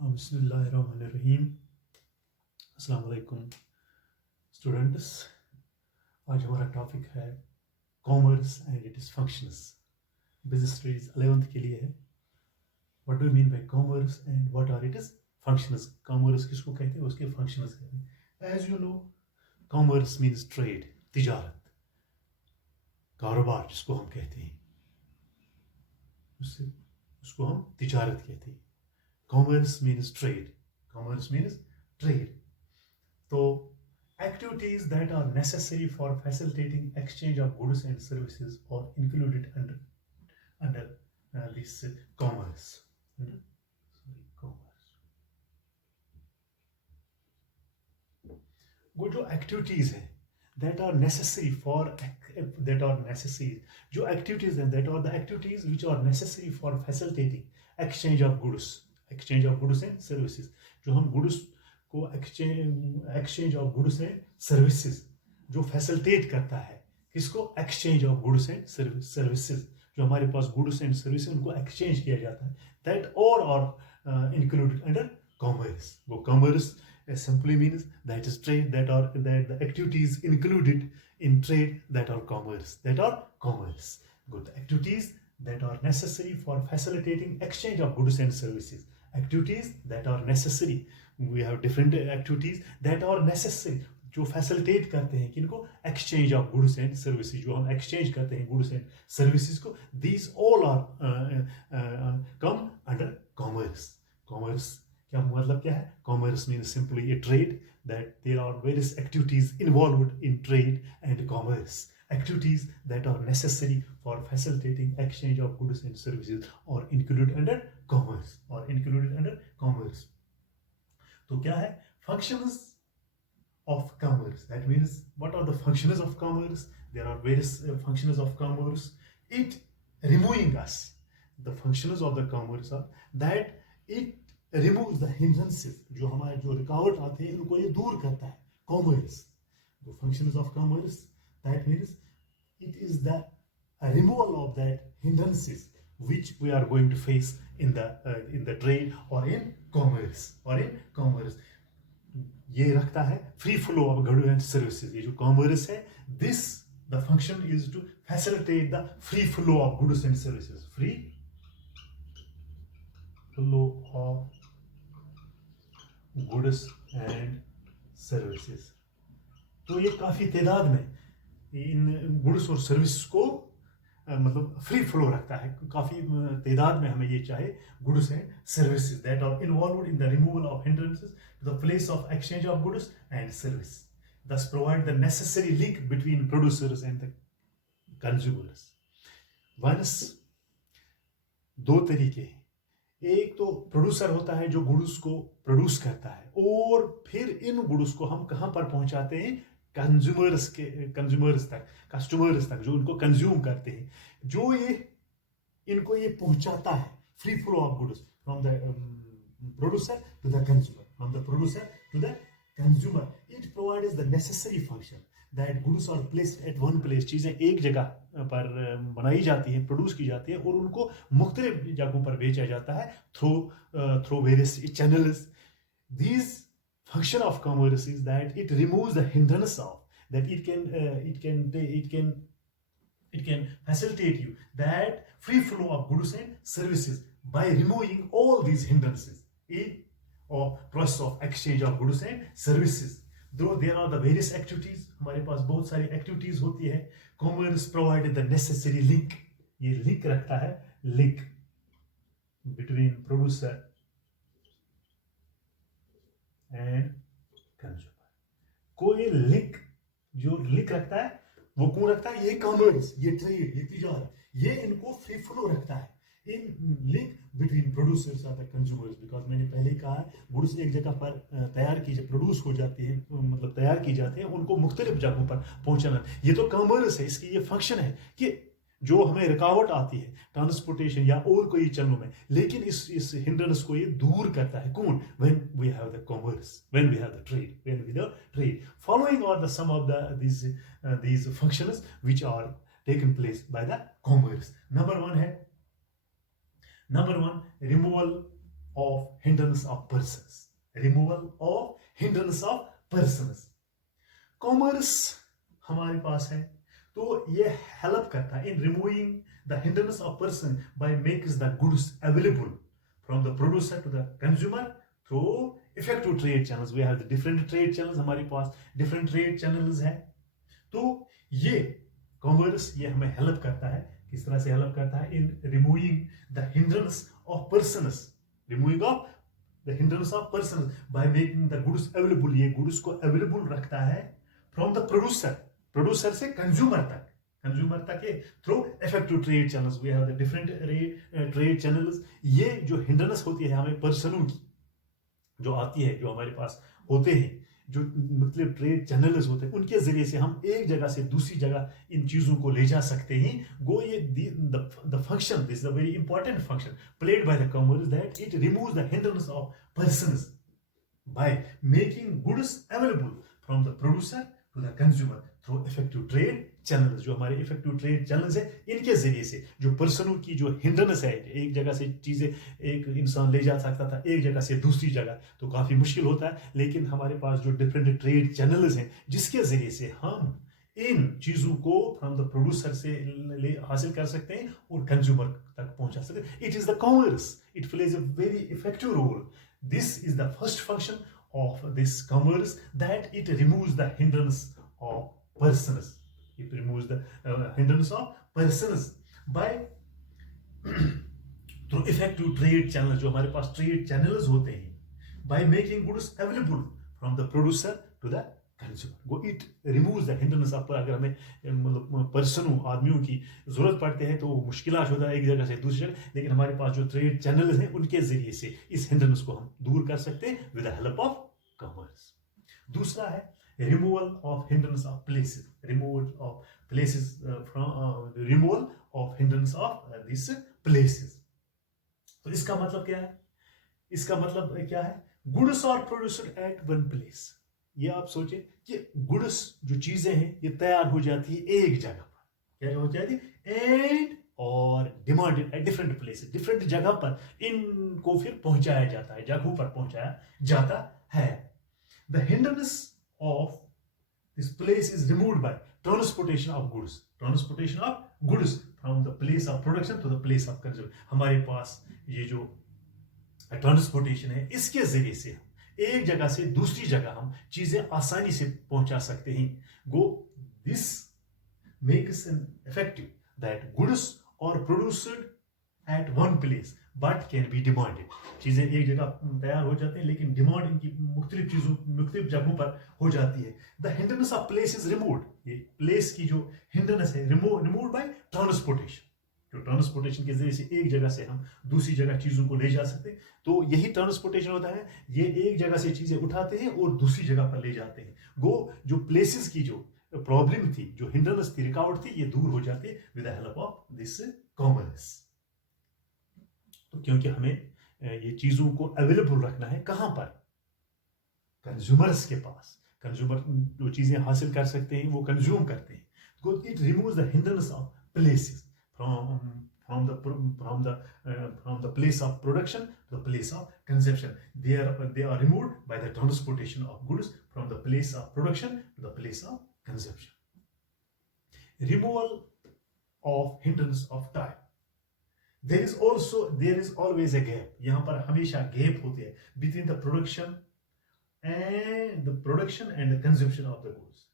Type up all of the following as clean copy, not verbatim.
बिस्मिल्लाहिर्रहमानिर्रहीम। अस्सलाम वालेकुम स्टूडेंट्स। आज हमारा टॉपिक है commerce and it is functions. Business studies 11th के लिए है। What do you mean by commerce and what are it is functions. Commerce किसको कहते हैं, उसके फंक्शंस कहते हैं। As you know, commerce means trade, तिजारत, कारोबार जिसको हम कहते हैं, उससे उसको हम तिजारत कहते हैं। Commerce means trade, commerce means trade. तो activities that are necessary for facilitating exchange of goods and services are included under this commerce. Commerce. वो जो activities हैं that are necessary for जो activities हैं that are the activities which are necessary for facilitating exchange of goods and services। जो हम goods को exchange of goods and services जो facilitate करता है, किसको? exchange of goods and services। जो हमारे पास goods and services उनको exchange किया जाता है, that all are included under commerce। वो commerce simply means that is trade, that the activities included in trade that are commerce, good activities that are necessary for facilitating exchange of goods and services। activities that are necessary, we have different activities that are necessary जो facilitate करते हैं किनको? exchange of goods and services। जो हम exchange करते हैं goods and services को, these all are come under commerce। क्या मतलब क्या है? Commerce means simply a trade, that there are various activities involved in trade and commerce। activities that are necessary for facilitating exchange of goods and services are included under commerce। तो क्या है? functions of commerce। that means what are the functions of commerce? There are various functions of commerce। it removing us, the functions of the commerce are that it removes the hindrances, जो हमारे जो रुकावट आते हैं उनको ये दूर करता है। commerce, the functions of commerce, that means it is the removal of that hindrances which we are going to face in the trade or in commerce। ये रखता है free flow of goods and services। ये जो commerce है, this the function is to facilitate the free flow of goods and services। free flow of goods and services। तो ये काफी तादाद में इन गुड्स और सर्विस को मतलब फ्री फ्लो रखता है। काफी तादाद में हमें ये चाहे goods and services that are involved in the removal of hindrances to the place of exchange of goods and service, thus provide the necessary link between producers and the consumers। Once दो तरीके हैं। एक तो producer होता है जो goods को produce करता है, और फिर इन गुड्स को हम कहां पर पहुंचाते हैं? कंज्यूमर्स तक जो उनको कंज्यूम करते हैं। जो ये इनको ये पहुंचाता है, free flow of goods from the producer to the consumer, it provides the necessary function that goods are placed at one place. चीजें एक जगह पर बनाई जाती हैं, प्रोड्यूस की जाती है, और उनको मुख्तलिफ जगहों पर बेचा जाता है through various channels. These function of commerce is that it removes the hindrance of that it can facilitate you that free flow of goods and services by removing all these hindrances in or process of exchange of goods and services। Though there are the various activities, हमारे पास बहुत सारी activities होती है, commerce provided the necessary link। ये link रखता है, link between producer and consumer को। ये लिंक जो लिंक रखता है वो कौन रखता है? ये कॉमर्स, ये ट्रेड, ये तिजारत, ये इनको फ्री फ्लो रखता है इन लिंक बिटवीन प्रोड्यूसर्स और कंज्यूमर्स। बिकॉज मैंने पहले कहा है, गुड्स एक जगह पर तैयार की प्रोड्यूस हो जाती है, मतलब तैयार की जाती है, उनको मुख्तलिफ जगहों पर पहुंचाना। ये तो कॉमर्स है, इसकी ये फंक्शन है कि जो हमें रुकावट आती है ट्रांसपोर्टेशन या और कोई चरणों में, लेकिन इस हिंड्रेंस को ये दूर करता है। कौन? when we have the commerce, when we have the trade following are the some of these functions which are taken place by the commerce। number one, removal of hindrance of persons. Removal of hindrance of persons. Commerce हमारे पास है तो ये help करता है in removing the hindrance of person by makes the goods available from the producer to the consumer through effective trade channels. We have the different trade channels, हमारे पास different trade channels है. तो ये commerce ये हमें help करता है. किस तरह से हेल्प करता है? In removing the hindrance of persons, removing of the hindrance of persons by making the goods available. ये गुड्स को अवेलेबल रखता है फ्रॉम द प्रोड्यूसर, प्रोड्यूसर से कंज्यूमर तक, कंज्यूमर तक के through effective trade channels. We have the different trade channels. ये जो हिंड्रेंस होती है हमें पर्सनों की जो आती है, जो हमारे पास होते हैं, जो मतलब ट्रेड चैनल्स होते हैं, उनके जरिए से हम एक जगह से दूसरी जगह इन चीजों को ले जा सकते हैं. गो ये the function, this is a very important function played by the commerce that it removes the hindrance of persons by making goods available from the producer to the consumer through effective trade channels. जो हमारे effective trade channels है इनके जरिए से जो पर्सनों की जो hindrance है, एक जगह से चीजें एक इंसान ले जा सकता था एक जगह से दूसरी जगह, तो काफी मुश्किल होता है. लेकिन हमारे पास जो डिफरेंट ट्रेड चैनल्स हैं जिसके जरिए से हम इन चीजों को फ्रॉम द प्रोड्यूसर से हासिल कर सकते हैं और कंज्यूमर तक पहुंचा सकते हैं. It is the commerce, it plays a very effective role. This is the first function of this commerce, that it removes the hindrance of persons. It removes the hindrance of persons by through effective trade channels. जो हमारे पास trade channels होते हैं, by making goods available from the producer to the consumer. वो it removes the hindrance of. अगर हमें मतलब पर्सनों आदमियों की जरूरत पड़ते हैं तो मुश्किलात होता है एक जगह से दूसरी जगह, लेकिन हमारे पास जो ट्रेड चैनल्स हैं उनके जरिए से इस हिंड्रेंस को हम दूर कर सकते हैं with the help of commerce. दूसरा है removal of hindrance of places. Removal of places from removal of hindrance of this places. तो इसका मतलब क्या है? इसका मतलब क्या है? Goods are produced at one place. ये आप सोचे कि गुड्स जो चीजें हैं ये तैयार हो जाती है एक जगह पर. क्या हो जाती है? एंड और demanded at different places. Different जगह पर इनको फिर पहुंचाया जाता है, जगहों पर पहुंचाया जाता है. The hindrance of this place is removed by transportation of goods. Transportation of goods from the place of production to the place of consumption. हमारे पास ये जो ट्रांसपोर्टेशन है इसके जरिए से हम एक जगह से दूसरी जगह हम चीजें आसानी से पहुंचा सकते हैं. Go this makes an effective that goods are produced at one place but can be demanded. चीजें एक जगह तैयार हो जाती हैं लेकिन डिमांड इनकी मुख्तलिफ चीजों मुख्तलिफ जगहों पर हो जाती है. The hindrance of place is removed. ये प्लेस की जो हिंड्रेंस है रिमूव्ड बाय ट्रांसपोर्टेशन. जो ट्रांसपोर्टेशन के जरिए से एक जगह से हम दूसरी जगह चीजों को ले जा सकते हैं. तो यही ट्रांसपोर्टेशन होता है. ये एक जगह से चीजें उठाते हैं और दूसरी जगह पर ले जाते हैं. गो जो प्लेसेस की जो प्रॉब्लम थी, जो हिंड्रेंस थी, रुकावट थी, ये दूर हो जाती है with the help of this commerce. तो क्योंकि हमें ये चीजों को अवेलेबल रखना है कहां पर? कंज्यूमर्स के पास. कंज्यूमर जो चीजें हासिल कर सकते हैं वो कंज्यूम करते हैं. It removes the hindrance of places from the place of production to the place of consumption. They are removed by the transportation of goods from the place of production to the place of consumption. Removal of hindrance of time. There is always a gap. यहाँ पर हमेशा gap होती है between the production and the consumption of the goods.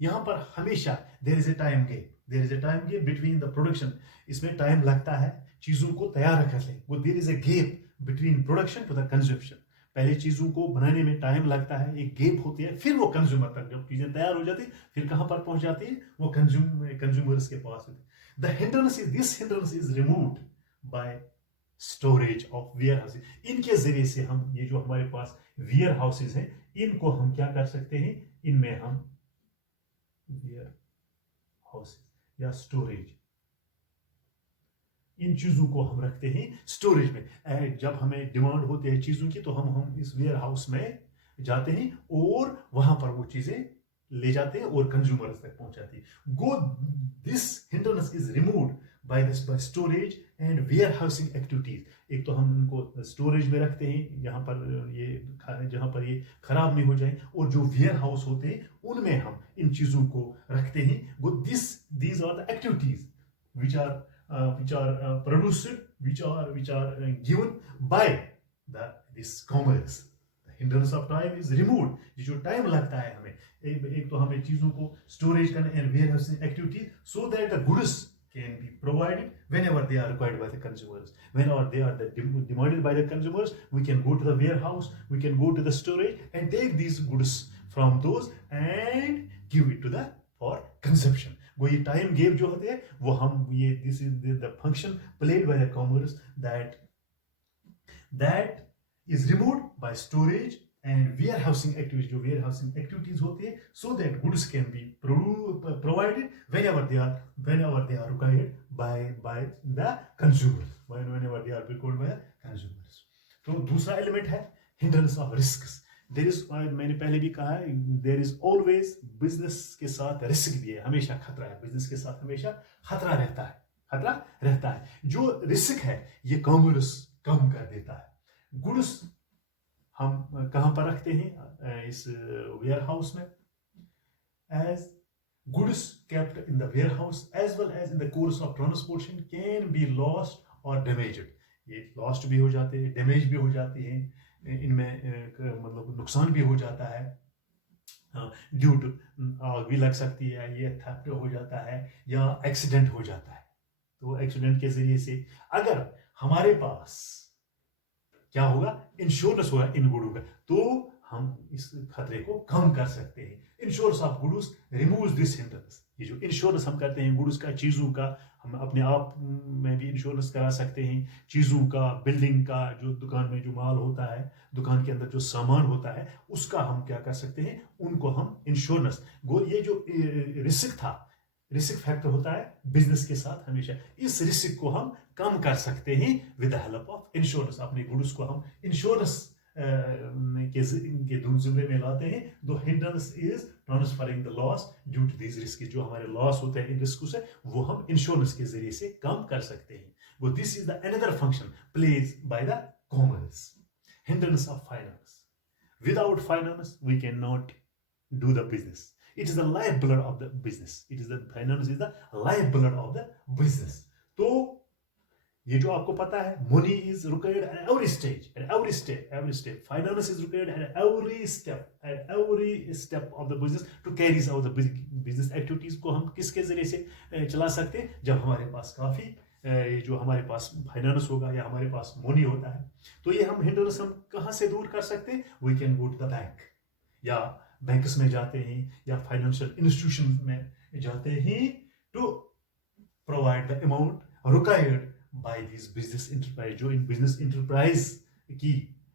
यहाँ पर हमेशा there is a time gap. There is a time gap between the production. इसमें time लगता है चीजों को तैयार रखने. वो there is a gap between production to the consumption. पहले चीजों को बनाने में टाइम लगता है, एक गेप होती है, फिर वो कंज्यूमर तक जब चीजें तैयार हो जाती है फिर कहां पर पहुंच जाती है? वो कंज्यूमर्स के पास होती है. This hindrance is removed by storage of warehouses. इनके जरिए से हम ये जो हमारे पास वेयर हाउसेज हैं इनको हम क्या कर सकते हैं? इनमें हम वेयर हाउसेज या स्टोरेज, इन चीजों को हम रखते हैं स्टोरेज में. जब हमें डिमांड होती है चीजों की तो हम इस वेयर हाउस में जाते हैं और वहां पर वो चीजें ले जाते हैं और कंज्यूमर्स तक पहुंचाती है. This hindrance is removed by storage and warehousing activities. एक तो हम इनको स्टोरेज में रखते हैं यहाँ पर ये जहाँ पर ये खराब नहीं हो जाए, और जो वेयर हाउस होते हैं उनमें हम इन चीज़ों को रखते हैं। वो these are the activities which are produced, which are given by this commerce. The hindrance of time is removed. ये जो टाइम लगता है हमें, एक तो हमें चीज़ों को स्टोरेज करना and warehousing activities, so that the goods can be provided whenever they are required by the consumers. Whenever they are demanded by the consumers, we can go to the warehouse, we can go to the storage and take these goods from those and give it to the for consumption. वो ये time gap जो होते हैं वो हम ये this is the function played by the commerce that is removed by storage and warehousing activities, जो warehousing activities होती है, so that goods can be provided whenever they are required by the consumers, whenever they are required by the consumers. तो दूसरा element है hindrance of risks. There is, मैंने पहले भी कहा है, देयर इज ऑलवेज, बिजनेस के साथ रिस्क भी है, हमेशा खतरा है, बिजनेस के साथ हमेशा खतरा रहता है. जो रिस्क है ये कॉमर्स कम कर देता है. गुड्स हम कहां पर रखते हैं? इस वेयर हाउस में. As goods kept in the warehouse as well as in the course of transportation can be lost or damaged. ये लॉस्ट भी हो जाते हैं, डैमेज भी हो जाते हैं, इनमें मतलब नुकसान भी हो जाता है, ड्यू टू आग भी लग सकती है, ये थेफ्ट हो जाता है या एक्सीडेंट हो जाता है. तो एक्सीडेंट के जरिए से अगर हमारे पास क्या होगा, इंश्योरेंस होगा इन गुड्स का, तो हम इस खतरे को कम कर सकते हैं. Insurance of goods removes this hindrance. ये जो इंश्योरेंस हम करते हैं गुड्स का, चीज़ों का, हम अपने आप में भी इंश्योरेंस करा सकते हैं, चीज़ों का, बिल्डिंग का, जो दुकान में जो माल होता है, दुकान के अंदर जो सामान होता है, उसका हम क्या कर सकते हैं, उनको हम इंश्योरेंस, ये जो रिस्क था, रिस्क फैक्टर होता है बिजनेस के साथ हमेशा, इस रिस्क को हम कम कर सकते हैं with the help of insurance. अपने गुड्स को हम इंश्योरेंस के जिम्मे में लाते हैं. दो hindrance is transferring the loss due to this risk. जो हमारे लॉस होते हैं इन रिस्क से, वो हम इंश्योरेंस के जरिए से कम कर सकते हैं. वो this is the another function plays by the commerce. Hindrance of finance. Without finance we can not do the business. It is the lifeblood of the business. Finance is the lifeblood of the business. तो ये जो आपको पता है, money is required at every stage, every step. Finance is required at every step of the business to carry out the business activities को हम किसके जरिए से चला सकते हैं? जब हमारे पास काफी जो हमारे पास फाइनेंस होगा या हमारे पास मनी होता है. तो ये हम हिंड्रेंस हम कहाँ से दूर कर सकते हैं? We can go to the bank, या बैंक्स में जाते हैं या फाइनेंशियल इंस्टीट्यूशन में जाते हैं to provide the amount required by this business enterprise. जो इन बिजनेस एंटरप्राइज की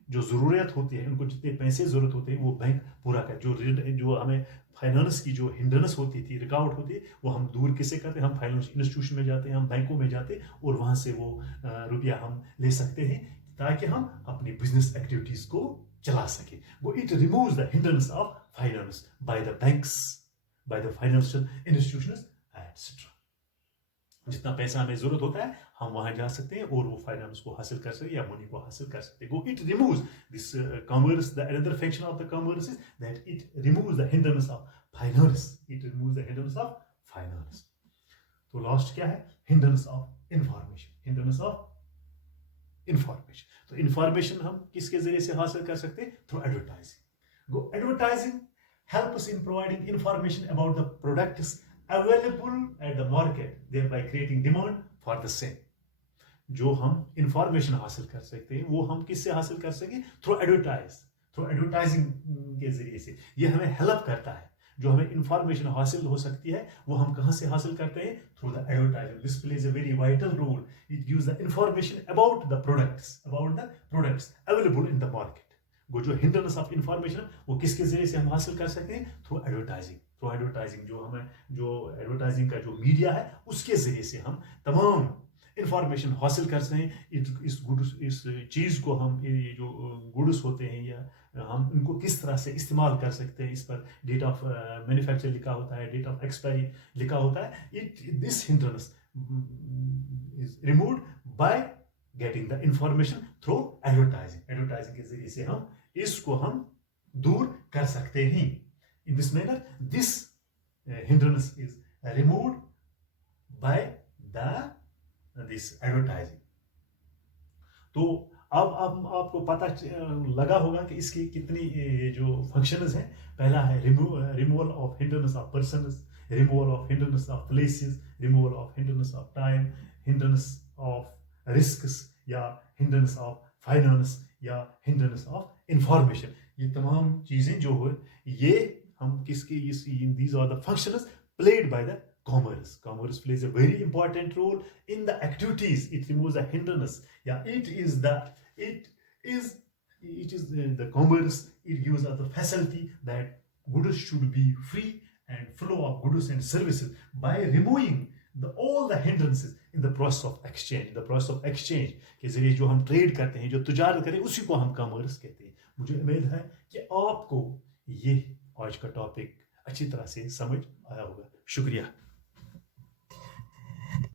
जो ज़रूरत होती है, उनको जितने पैसे ज़रूरत होते हैं, वो बैंक पूरा कर. जो हमें फाइनेंस की जो हिंड्रेंस होती थी, रुकावट होती है, वो हम दूर किसे करते हैं? हम फाइनेंशियल इंस्टीट्यूशन में जाते हैं, हम बैंकों में जाते हैं और वहाँ से वो रुपया हम ले सकते हैं ताकि हम अपनी बिजनेस एक्टिविटीज को चला सके. वो it removes the hindrance of finance by the banks, by the financial institutions etcetera. जितना पैसा हमें जरूरत होता है हम वहां जा सकते हैं और वो फाइनेंस को हासिल कर सकते हैं या मनी को हासिल कर सकते हैं. वो it removes this commerce. The another function of the commerce is that it removes the hindrance of finance. It removes the hindrance of finance. तो लास्ट क्या है? Hindrance of information. Hindrance of information. तो information हम किसके जरिए से हासिल कर सकते हैं? Through advertising. Go advertising help us in providing information about the products available at the market, thereby creating demand for the same. जो हम इंफॉर्मेशन हासिल कर सकते हैं वो हम किससे हासिल कर सकें? थ्रू एडवर्टाइजिंग के जरिए से. ये हमें हेल्प करता है. जो हमें इंफॉर्मेशन हासिल हो सकती है वो हम कहां से हासिल करते हैं? Through the advertising. This plays a very vital role. It gives the information about the products available in the market. वो जो हिंड्रेंस ऑफ इंफॉर्मेशन वो किसके जरिए से हम हासिल कर सकते हैं? Through advertising. जो हमें जो एडवर्टाइजिंग का जो मीडिया है उसके जरिए से हम तमाम इंफॉर्मेशन हासिल कर सकते हैं. इस चीज़ को हम, ये जो गुड्स होते हैं या हम इनको किस तरह से इस्तेमाल कर सकते हैं, इस पर डेट ऑफ मैन्युफैक्चर लिखा होता है, डेट ऑफ एक्सपायरी लिखा होता है. This hindrance is removed by getting the information through advertising. Advertising के जरिए से हम इसको हम दूर कर सकते हैं। In this manner this hindrance is removed by the this advertising। तो अब आपको पता लगा होगा कि इसकी कितनी जो फंक्शंस हैं। पहला है removal of hindrance of persons, removal of hindrance of places, removal of hindrance of time, hindrance of risks या हिंड्रेंस ऑफ फाइनेंस या हिंड्रेंस ऑफ इंफॉर्मेशन। ये तमाम चीज़ें जो हो ये हम किसकी these are the functions played by the commerce। Commerce plays a very important role in the activities। It removes the hindrance। Yeah, it is the commerce। It gives us the facility that goods should be free and flow of goods and services by removing all the hindrances in the process of exchange। The process of exchange के जरिए जो हम trade करते हैं, जो तुजारत करें, उसी को हम कॉमर्स कहते हैं। मुझे उम्मीद है कि आपको ये आज का टॉपिक अच्छी तरह से समझ आया होगा। शुक्रिया।